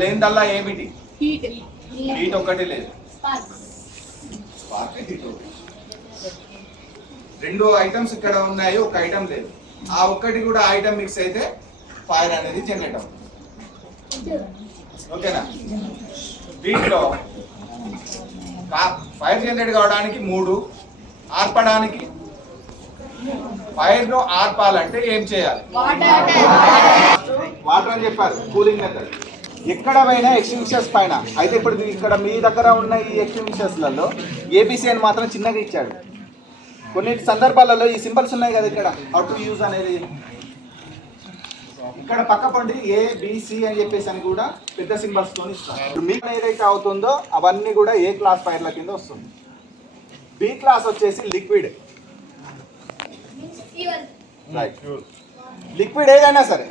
లేనిదల్లా ఏమిటి? హీట్ ఒక్కటి లేదు, స్పార్క్ హీట్ ఒకటి. రెండు ఐటమ్స్ ఇక్కడ ఉన్నాయి, ఒక ఐటమ్ లేదు. ఆ ఒక్కటి కూడా ఐటమ్ మిక్స్ అయితే ఫైర్ అనేది జనరేట్ అవుతుంది. ఓకేనా? దీంట్లో ఫైర్ జనరేట్ కావడానికి 3, ఆర్పడానికి ఫైర్ ను ఆర్పాలంటే ఏం చేయాలి? వాటర్ అని చెప్పారు, కూలింగ్ మెథడ్. ఎక్కడ పోయినా ఎక్స్టింగ్విషర్స్ పైన అయితే ఇప్పుడు ఇక్కడ మీ దగ్గర ఉన్న ఈ ఎక్స్టింగ్విషర్స్లలో ఏబిసి అని మాత్రం చిన్నగా ఇచ్చాడు. కొన్ని సందర్భాలలో ఈ సింబల్స్ ఉన్నాయి కదా ఇక్కడ, హౌ టు యూజ్ అనేది ఇక్కడ పక్క పండి ఏబిసి అని చెప్పేసి అని కూడా పెద్ద సింబల్స్ తో ఇస్తారు. మీకు ఏదైతే అవుతుందో అవన్నీ కూడా ఏ క్లాస్ ఫైర్ల కింద వస్తుంది. బి క్లాస్ వచ్చేసి లిక్విడ్. రైట్, లిక్విడ్ ఏదైనా సరే,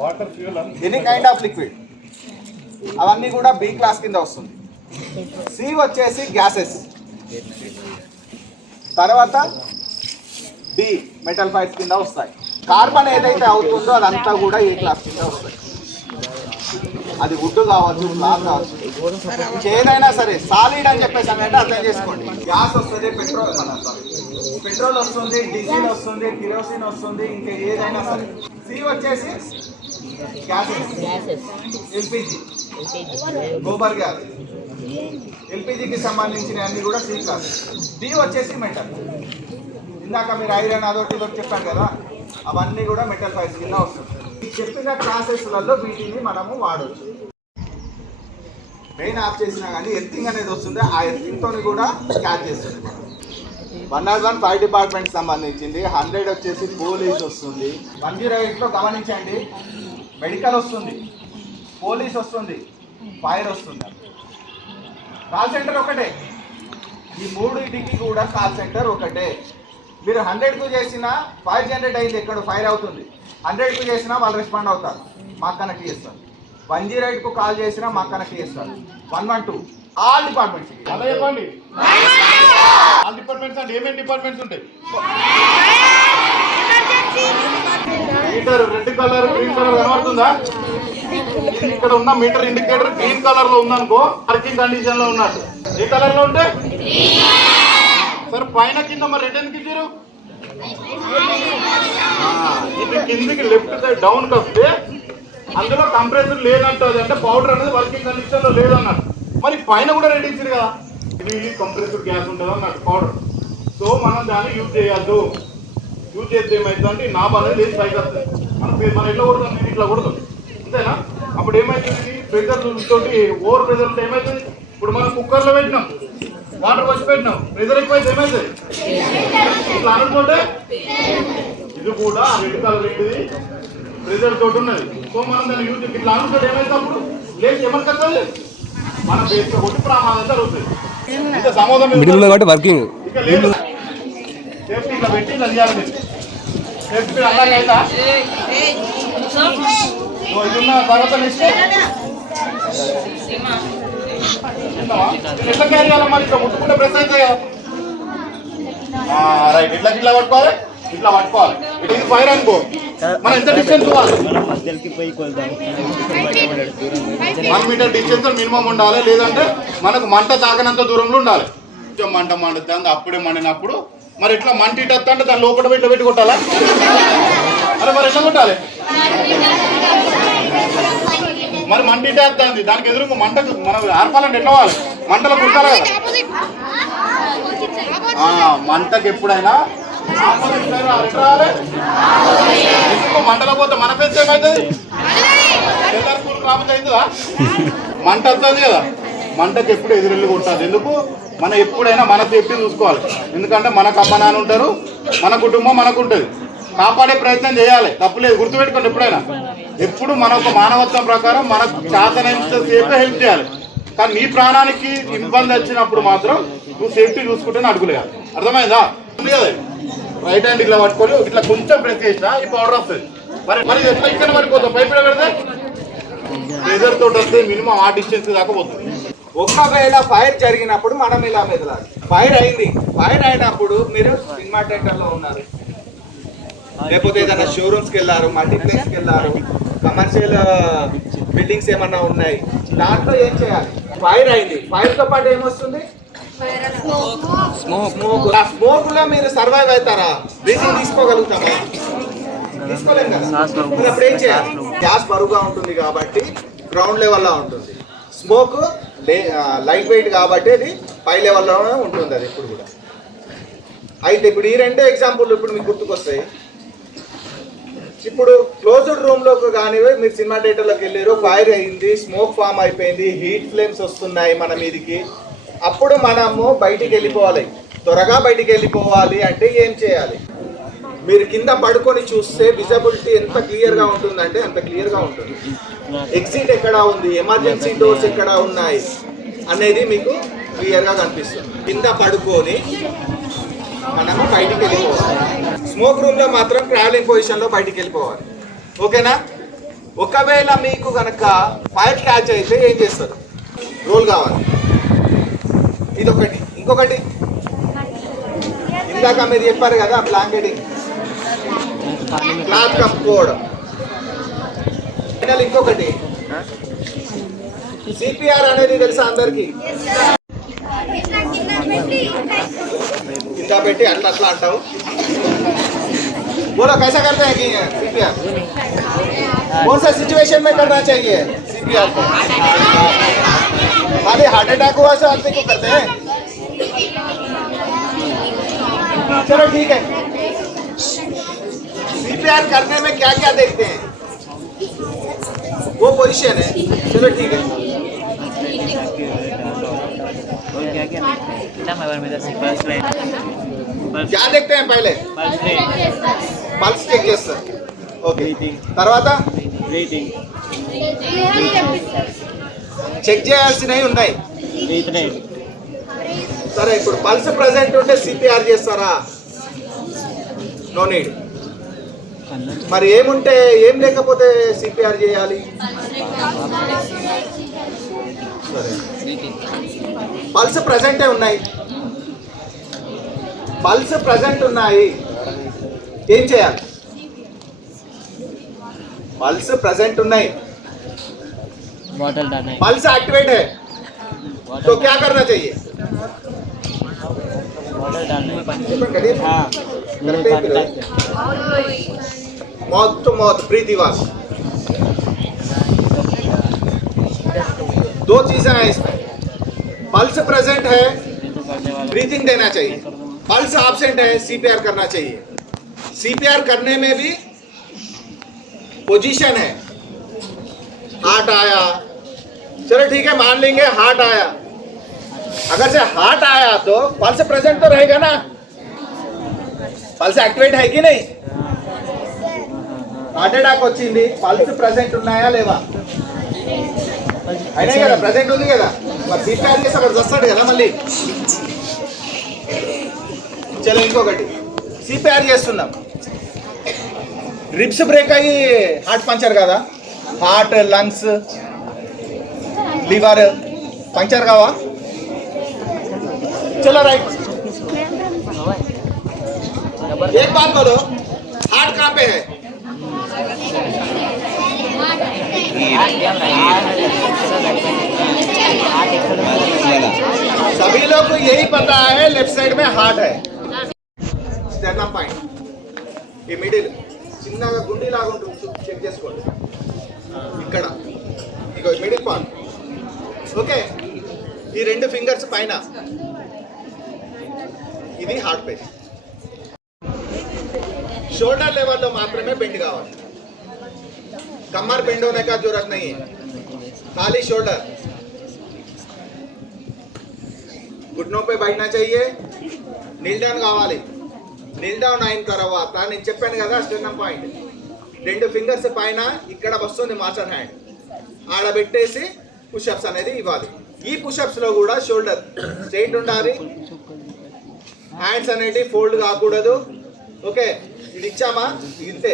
water, fuel, any kind of liquid, అవన్నీ కూడా బి క్లాస్ కింద వస్తుంది. సి వచ్చేసి గ్యాసెస్, తర్వాత డి మెటల్ ఫైర్స్ కింద వస్తాయి. కార్బన్ ఏదైతే అవుతుందో అదంతా కూడా ఏ క్లాస్ కింద వస్తాయి. అది వుడ్ కావచ్చు, క్లాత్ కావచ్చు, ఏదైనా సరే. సాలిడ్ అని చెప్పేసి అంటే అర్థం చేసుకోండి. గ్యాస్ వస్తుంది, పెట్రోల్ వస్తుంది, డీజిల్ వస్తుంది, కిరోసిన్ వస్తుంది, ఇంకా ఏదైనా సరే. సి వచ్చేసి గ్యాసెస్, ఎల్పిజి, గోబర్ గ్యాస్, ఎల్పిజికి సంబంధించిన అన్ని కూడా సి క్లాస్. డి వచ్చేసి మెటల్. ఇందాక మీరు ఐరన్ అదొకటి ఇదొకటి చెప్పాను కదా, అవన్నీ కూడా మెటల్ ఫైర్స్ కింద వస్తుంది. ఈ చెప్పిన క్లాసెస్లలో వీటిని మనము వాడవచ్చు. మెయిన్ ఆఫ్ చేసినా కానీ ఎర్తింగ్ అనేది వస్తుంది, ఆ ఎర్తింగ్తో కూడా క్యాచ్ చేస్తుంది. 101 ఫైర్ డిపార్ట్మెంట్ సంబంధించింది, 100 వచ్చేసి పోలీస్ వస్తుంది, 108లో గమనించండి మెడికల్ వస్తుంది, పోలీస్ వస్తుంది, ఫైర్ వస్తుంది. కాల్ సెంటర్ ఒకటే, ఈ మూడింటికి కూడా కాల్ సెంటర్ ఒకటే. మీరు 100కు చేసినా ఫైర్ జనరేట్ అయింది, ఎక్కడ ఫైర్ అవుతుంది. 100కు చేసినా వాళ్ళు రెస్పాండ్ అవుతారు, మాకు కనెక్ట్ చేస్తారు. 108కు కాల్ చేసినా మాకు కనెక్ట్ చేస్తారు. 112 ఆల్ డిపార్ట్మెంట్స్. అలా చెప్పండి, ఆల్ డిపార్ట్మెంట్స్ అంటే ఏమేమి డిపార్ట్మెంట్స్ ఉంటాయి? Meter red colour, green colour కనబడుతుందా? ఇక్కడ ఉన్న మీటర్ ఇండికేటర్ గ్రీన్ కలర్ లో ఉందనుకో, వర్కింగ్ కండిషన్ లో ఉన్నట్టు. ఏ కలర్ లో ఉంటే సరే, పైన కింద మరి రెడ్ ఎందుకు ఇచ్చారు? ఇది కిందికి లెఫ్ట్ సైడ్ డౌన్ వస్తే అందులో కంప్రెసర్ లేనట్టు, అది అంటే పౌడర్ అనేది వర్కింగ్ కండిషన్ లో లేదన్నట్టు. మరి పైన కూడా రెడ్ ఇచ్చారు కదా, ఇది కంప్రెసర్ గ్యాస్ ఉంటుంది అన్నట్టు పౌడర్. సో మనం దాన్ని యూజ్ చేయొద్దు. యూజ్ చేస్తే ఏమవుతుందంటే నాబ్ అనేది లేచి పైకి వస్తుంది. మనం ఎట్లా కొడతాం? నేను ఇట్లా కొడతాం, అంతేనా? అప్పుడు ఏమవుతుంది? ప్రెషర్ తోటి ఓవర్ ప్రెషర్ ఉంటే ఏమవుతుంది? ఇప్పుడు మనం కుక్కర్లో పెట్టినాం, వాటర్ వచ్చి పెట్టినాం, ప్రెషర్ ఎక్కువైతే ఏమవుతుంది? ఇట్లా అనుకుంటే ఇది కూడా రెడ్ కలర్ ఏంటిది ప్రెషర్ తోటి ఉన్నది. సో మనం దాన్ని యూజ్ ఇట్లా అనుకుంటే ఏమైతే అప్పుడు లేదు ఏమని కట్టాలి, మన బేస్ కొట్టి ప్రమాదం జరుగుతుంది. ఇంకా సమాధానం వర్కింగ్ ఇక లేదు. సేఫ్టీ ఇట్లా పెట్టి ఇలా చేయాలి. సేఫ్టీ అలాగైతా ఇదిన్న తర్వాత నెక్స్ట్ ఎట్లా క్యారీ చేయాలి? మరి ఇట్లా ముట్టుకుంటే ప్రెస్ అయితే రైట్, ఇట్లా ఇట్లా పట్టుకోవాలి, ఇట్లా పట్టుకోవాలి. ఇది ఫైర్ అనుకో, మనం ఎంత డిస్టెన్స్ ఇవ్వాలి? 1 మీటర్ డిస్టెన్స్ మినిమం ఉండాలి, లేదంటే మనకు మంట తాకనంత దూరంలో ఉండాలి. కొంచెం మంట మండుతుంది, అప్పుడే మండినప్పుడు మరి ఇట్లా మంట ఇటు వస్తా అంటే దాన్ని లోపల పెట్టి కొట్టాలా? అరే మరి ఎట్లా కొట్టాలి? మరి మంట ఇటే వస్తుంది, దానికి ఎదురు మంటకు మనం ఆర్పాలంటే ఎట్లా పోవాలి? మంటలో కుట్టాలి కదా. మంటకు ఎప్పుడైనా ఎందుకు మంటలో పోతే మన ఫేస్ ఏమవుతుంది? అవుతుందా? మంట వస్తుంది కదా, మంటకు ఎప్పుడు ఎదురెళ్ళి కొట్టాలి. ఎందుకు? మనం ఎప్పుడైనా మన సేఫ్టీ చూసుకోవాలి. ఎందుకంటే మనకు అమ్మ నాన్న ఉంటారు, మన కుటుంబం మనకు ఉంటుంది. కాపాడే ప్రయత్నం చేయాలి, తప్పులేదు. గుర్తుపెట్టుకోండి, ఎప్పుడు మన ఒక మానవత్వం ప్రకారం మనకు చేతనంత సేఫ్ హెల్ప్ చేయాలి. కానీ నీ ప్రాణానికి ఇబ్బంది వచ్చినప్పుడు మాత్రం నువ్వు సేఫ్టీ చూసుకుంటేనే అడుగులేయాలి. అర్థమైందా? ఉంది కదా, రైట్ హ్యాండ్ ఇట్లా పట్టుకొని ఇట్లా కొంచెం ప్రెస్ చేసినా ఈ పౌడర్ వస్తుంది. మరి ఎట్లా ఇక్కడ పడిపోతాం? పైపు పెడితే ప్రెజర్ తోటి వస్తే మినిమం ఆ డిస్టెన్స్ దాకా పోతుంది. ఒకవేళ ఫైర్ జరిగినప్పుడు మనం ఇలా మెదలాలి. ఫైర్ అయింది, ఫైర్ అయినప్పుడు మీరు సినిమా థియేటర్లో ఉన్నారు, లేకపోతే ఏదైనా షోరూమ్స్కి వెళ్ళారు, మల్టీప్లెక్స్కి వెళ్ళారు, కమర్షియల్ బిల్డింగ్స్ ఏమన్నా ఉన్నాయి, దాంట్లో ఏం చేయాలి? ఫైర్ అయింది, ఫైర్ తో పాటు ఏమొస్తుంది? స్మోక్. ఆ స్మోక్ లో మీరు సర్వైవ్ అవుతారా? బ్రీతింగ్ తీసుకోగలుగుతారా? తీసుకోలేం కదా. మరి అప్పుడు ఏం చేయాలి? గ్యాస్ బరువుగా ఉంటుంది కాబట్టి గ్రౌండ్ లెవెల్లో ఉంటుంది. స్మోక్ లైట్ వెయిట్ కాబట్టి అది పై లెవెల్లోనే ఉంటుంది అది ఎప్పుడు కూడా. అయితే ఇప్పుడు ఈ రెండే ఎగ్జాంపుల్ ఇప్పుడు మీకు గుర్తుకొస్తాయి. ఇప్పుడు క్లోజ్డ్ రూమ్ లోకి కానీ మీరు సినిమా థియేటర్లోకి వెళ్ళారు, ఫైర్ అయింది, స్మోక్ ఫామ్ అయిపోయింది, హీట్ ఫ్లేమ్స్ వస్తున్నాయి మన మీదికి. అప్పుడు మనము బయటికి వెళ్ళిపోవాలి. త్వరగా బయటికి వెళ్ళిపోవాలి అంటే ఏం చేయాలి? మీరు కింద పడుకొని చూస్తే విజిబిలిటీ ఎంత క్లియర్గా ఉంటుందంటే అంత క్లియర్గా ఉంటుంది. ఎగ్జిట్ ఎక్కడ ఉంది, ఎమర్జెన్సీ డోర్స్ ఎక్కడ ఉన్నాయి అనేది మీకు క్లియర్గా కనిపిస్తుంది. కింద పడుకొని మనము బయటికి వెళ్ళిపోవాలి. స్మోక్ రూమ్లో మాత్రం ట్రావెలింగ్ పొజిషన్లో బయటికి వెళ్ళిపోవాలి. ఓకేనా? ఒకవేళ మీకు కనుక ఫైర్ క్యాచ్ అయితే ఏం చేస్తారు? రోల్ కావాలి. ఇదొకటి. ఇంకొకటి ఇందాక మీరు చెప్పారు కదా, బ్లాంకెటింగ్, క్లాత్ కప్పుకోవడం. ఇంకొకటి సిపిఆర్ అనేది తెలుసా అందరికి? కింద పెట్టి అట్లా అట్లా అంటావు. बोलो कैसा करते हैं कि सीपीआर? कौन सा सिचुएशन में करना चाहिए सीपीआर को? खाली हार्ट अटैक हुआ से आदमी को करते हैं? चलो ठीक है, सीपीआर करने में क्या क्या देखते हैं? वो पोजीशन है. चलो ठीक है. क्या देखते हैं पहले? పల్స్ చెక్ చేస్తారు. ఓకే, తర్వాత చెక్ చేయాల్సినవి ఉన్నాయి. సరే, ఇప్పుడు పల్స్ ప్రెసెంట్ ఉంటే సిపిఆర్ చేస్తారా? No need. మరి ఏముంటే ఏం లేకపోతే సిపిఆర్ చేయాలి? సరే, పల్స్ ప్రెసెంటే ఉన్నాయి, పల్స్ ప్రెసెంట్ ఉన్నాయి, ఏం చేయాలి? పల్స్ ప్రెసెంट ఉన్నాయి, पल्स एक्टिवेट है, तो क्या करना चाहिए? मौत तो मौत, ब्रीथ वास. दो चीजें हैं इसमें. पल्स प्रेजेंट है, ब्रीथिंग देना चाहिए. पल्स एब्सेंट है, सीपीआर करना चाहिए. सीपीआर करने में भी पोजीशन है. हार्ट आया, चलो ठीक है, मान लेंगे हार्ट आया. अगर से हार्ट आया तो पल्स प्रेजेंट तो रहेगा ना? पल्स एक्टिवेट है कि नहीं? హార్ట్ అటాక్ వచ్చింది, పల్స్ ప్రెసెంట్ ఉన్నాయా లేవా? అయినా కదా, ప్రెసెంట్ ఉంది కదా. మరి సిపిఆర్ చేసి అక్కడ వస్తాడు కదా మళ్ళీ. చలో ఇంకొకటి, సిపిఆర్ చేస్తున్నాం, రిబ్స్ బ్రేక్ అయ్యి హార్ట్ పంచర్ కదా, హార్ట్, లంగ్స్, లివర్ పంచర్ కావా? चलो राइट. एक बात बोलो, हार्ट कहाँ पे है? सभी लोग को यही पता है, लेफ्ट साइड में हार्ट है. स्टर्नम पॉइंट, ఈ మిడిల్ చిన్నగా గుండి లాగా ఉంటుంది, చెక్ చేసుకోండి. ఇక్కడ ఇగో మిడిల్ పార్ట్. ఓకే, ఈ రెండు ఫింగర్స్ పైన, ఇది హార్ట్ పేజ్. शोल्डर लेवल లో మాత్రమే బెండ్ కావాలి. कमर बेंड होने का जरूरत नहीं है, खाली शोल्डर. घुटनों पे बैठना चाहिए. నీల్ డౌన్ కావాలి. నీల్ డౌన్ అయిన తర్వాత నేను చెప్పాను కదా, స్టర్నమ్ పాయింట్, రెండు ఫింగర్స్ పైన ఇక్కడ వస్తుంది మాస్టర్ హ్యాండ్, ఆడ పెట్టేసి పుషప్స్ అనేది ఇవ్వాలి. ఈ పుషప్స్ లో కూడా షోల్డర్ స్ట్రైట్ ఉండాలి, హ్యాండ్స్ అనేది ఫోల్డ్ కాకూడదు. ఓకే, ఇది ఇచ్చామా, ఇంతే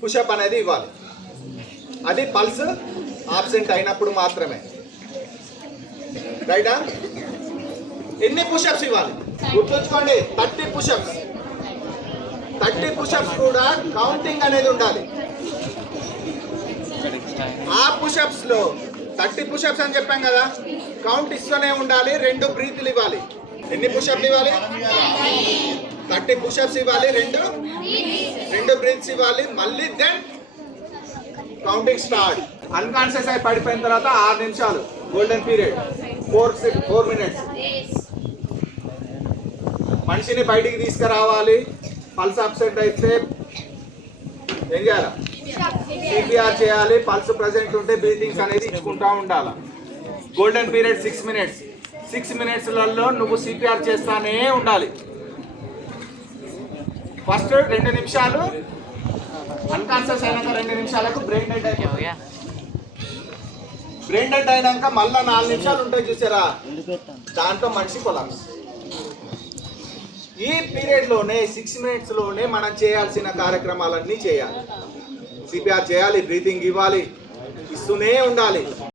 పుషప్ అనేది ఇవ్వాలి. అది పల్స్ ఆబ్సెంట్ అయినప్పుడు మాత్రమే. రైటా? ఎన్ని పుషప్స్ ఇవ్వాలి గుర్తుంచుకోండి, 30 పుషప్స్. 30 పుషప్స్ కూడా కౌంటింగ్ అనేది ఉండాలి. ఆ పుషప్స్ లో 30 పుషప్స్ అని చెప్పాం కదా, కౌంట్ ఇస్తూనే ఉండాలి, 2 బ్రీత్లు ఇవ్వాలి. ఎన్ని పుషప్లు ఇవ్వాలి? 30 పుషప్స్ ఇవ్వాలి, 2 బ్రీత్స్ ఇవ్వాలి. మళ్ళీ దెన్ కౌంటింగ్ స్టార్ట్. అన్కాన్షియస్ అయి పడిపోయిన తర్వాత 6 నిమిషాలు గోల్డెన్ పీరియడ్, 4 మినిట్స్. మనిషిని బయటికి తీసుకురావాలి. పల్స్ అబ్సెంట్ అయితే ఏం చేయాలి? సిపిఆర్ చేయాలి. పల్స్ ప్రెసెంట్ ఉంటే బ్రీతింగ్స్ అనేది ఇచ్చుకుంటా ఉండాలి. Golden period 6 minutes. 6 మినిట్స్లలో నువ్వు సిపిఆర్ చేస్తానే ఉండాలి. ఫస్ట్ 2 నిమిషాలు అన్కాన్షియస్ అయినాక 2 నిమిషాలకు బ్రెయిన్ డెడ్ అయిపోతుంది. బ్రెయిన్ డెడ్ అయినాక మళ్ళీ 4 నిమిషాలు ఉంటాయి చూసారా, దాంతో మనిషి కొలాప్స్. ఈ పీరియడ్ లోనే 6 మినిట్స్ లోనే మనం చేయాల్సిన కార్యక్రమాలన్నీ చేయాలి. సిపిఆర్ చేయాలి, బ్రీతింగ్ ఇవ్వాలి, ఇస్తూనే ఉండాలి.